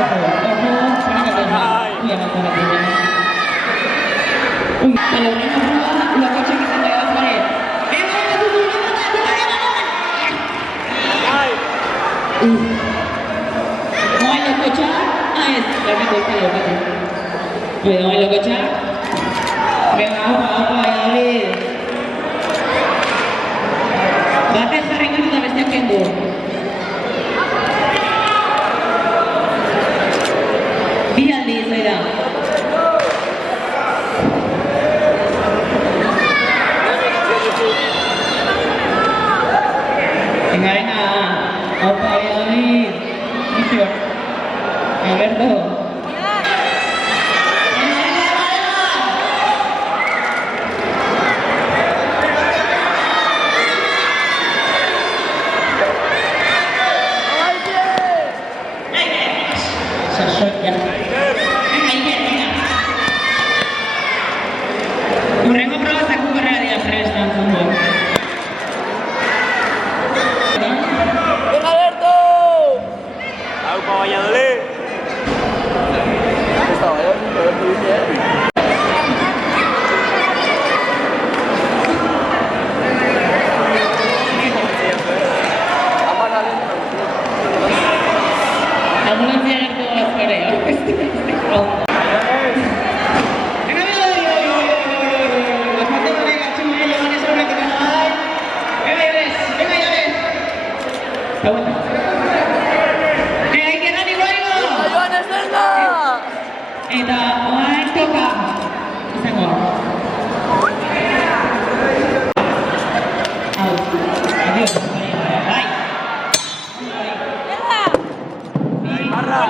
ojo, para que tenga. Uy, ya me acuerdo de ella. Uy, te lo vengo a probar, lo coche que se te va a poner. Mau lo cocha, ya me cuesta yo, cuidado, mau lo cocha. Venga, opa, Valladolid. Bate jarringan eta besteak kendu. Bi aldiz, oida. Venga. Opa, Valladolid. Micio. Alberto. Hurrengo proba zaku berra dira prestan fútbol. ¡Venga, Alberto! ¡Aupa, Valladolid! Está Valladolid, Alberto dice, Ambulancia gertu bazkare. ¡Joanes, venga! Eta orain toka izango. Hau, adiós. Bai. ¡Hola!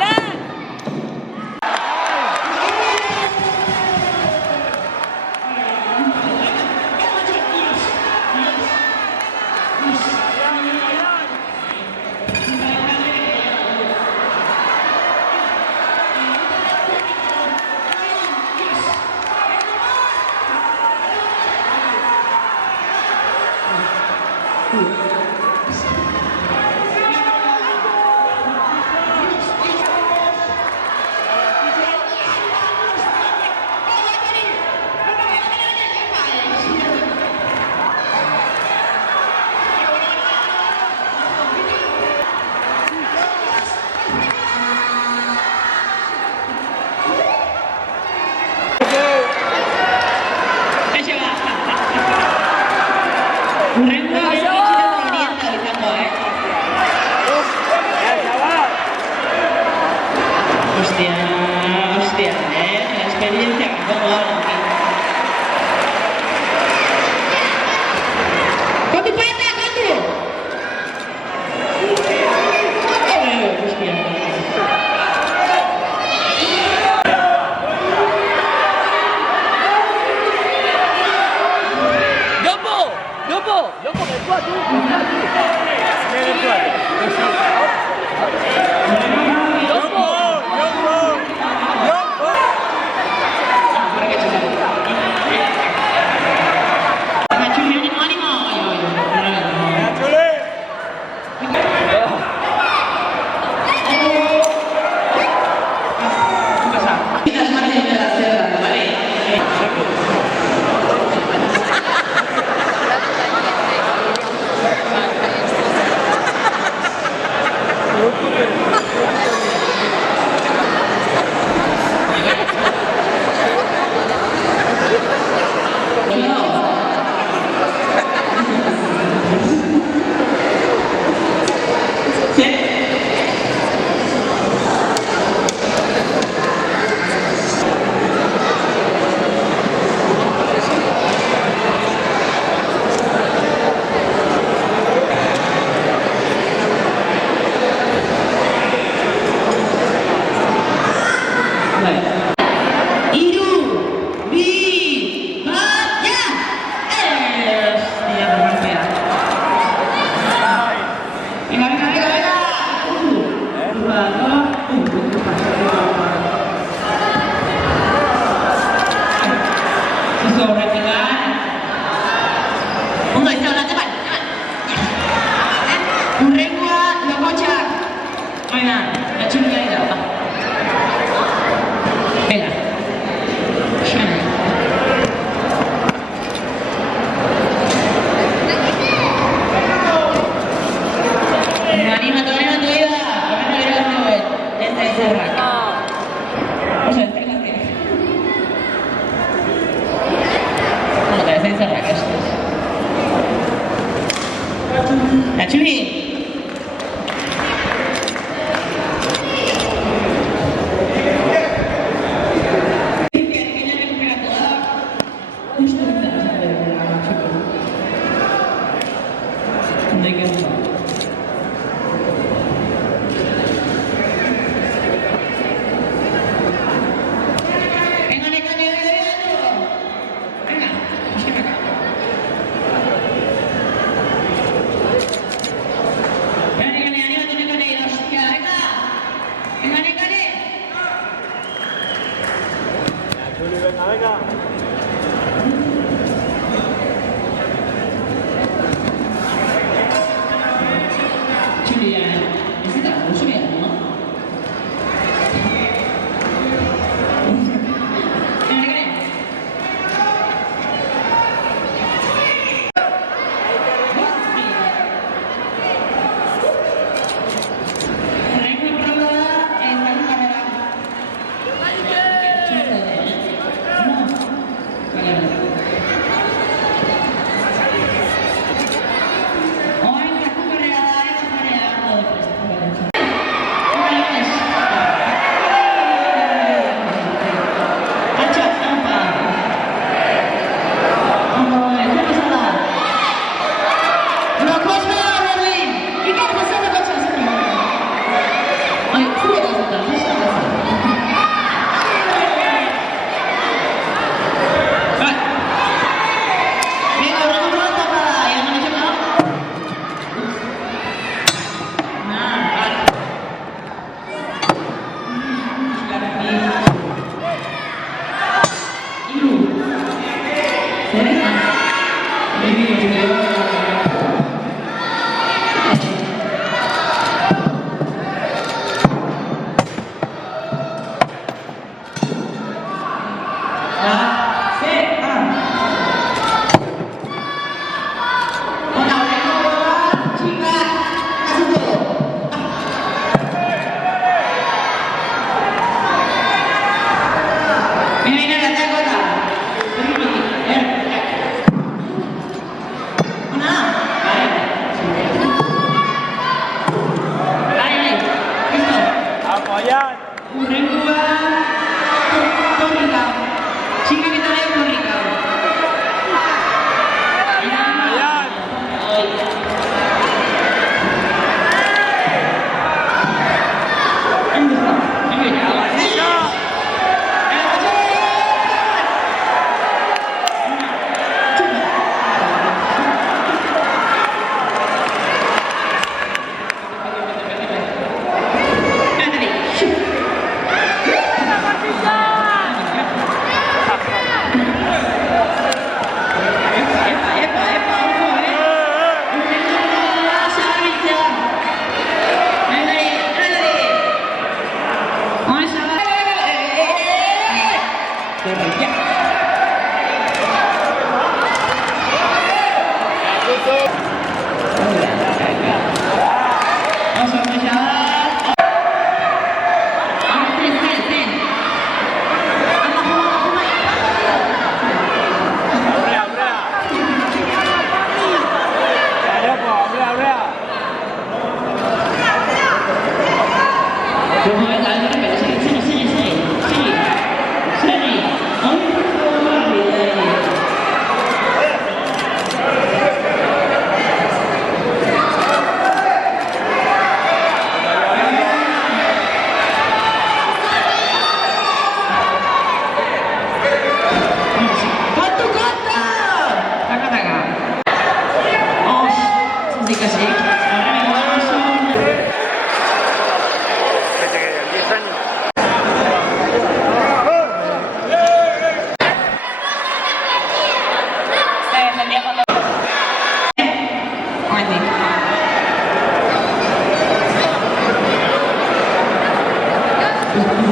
Hurrengo egitxita orienta izango, Hostia, la experiencia que como ahora aquí. ¡Con tu pata, Candro! Hostia. ¡Loco, me tú a tú! ¡Loco! Venga. Julian, ese tampoco es Julian, ¿no? Apoyar.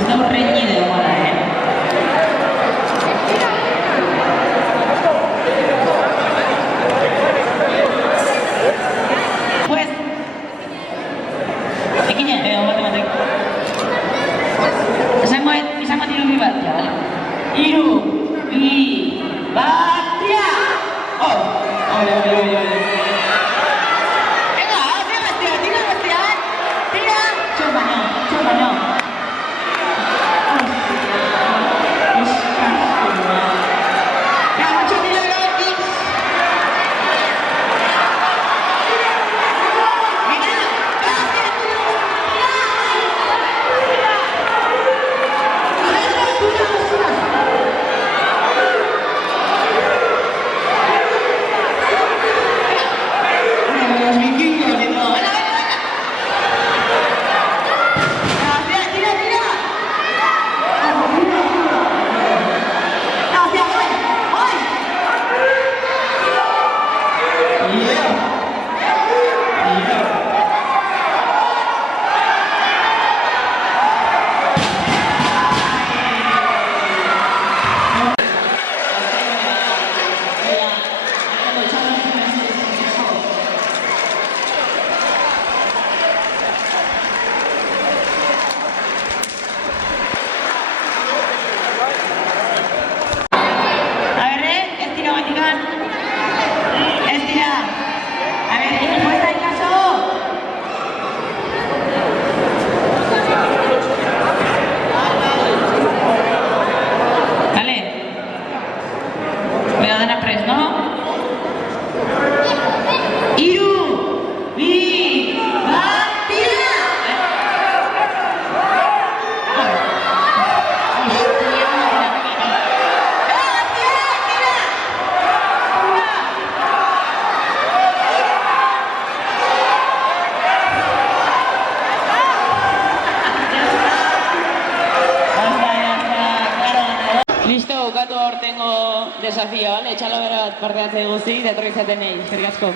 Estamos reñidos ahora, Pues, sekinya, matematik. Isang mati lebih baca. Iru, baca. Oh, ya. Enggak, dia mesti, tidak. Coba no. bukatu aurtengo desafioa, bale? Etxalo bera bat parte hartze guzti, etorri zaten nahi. Eskerrik asko.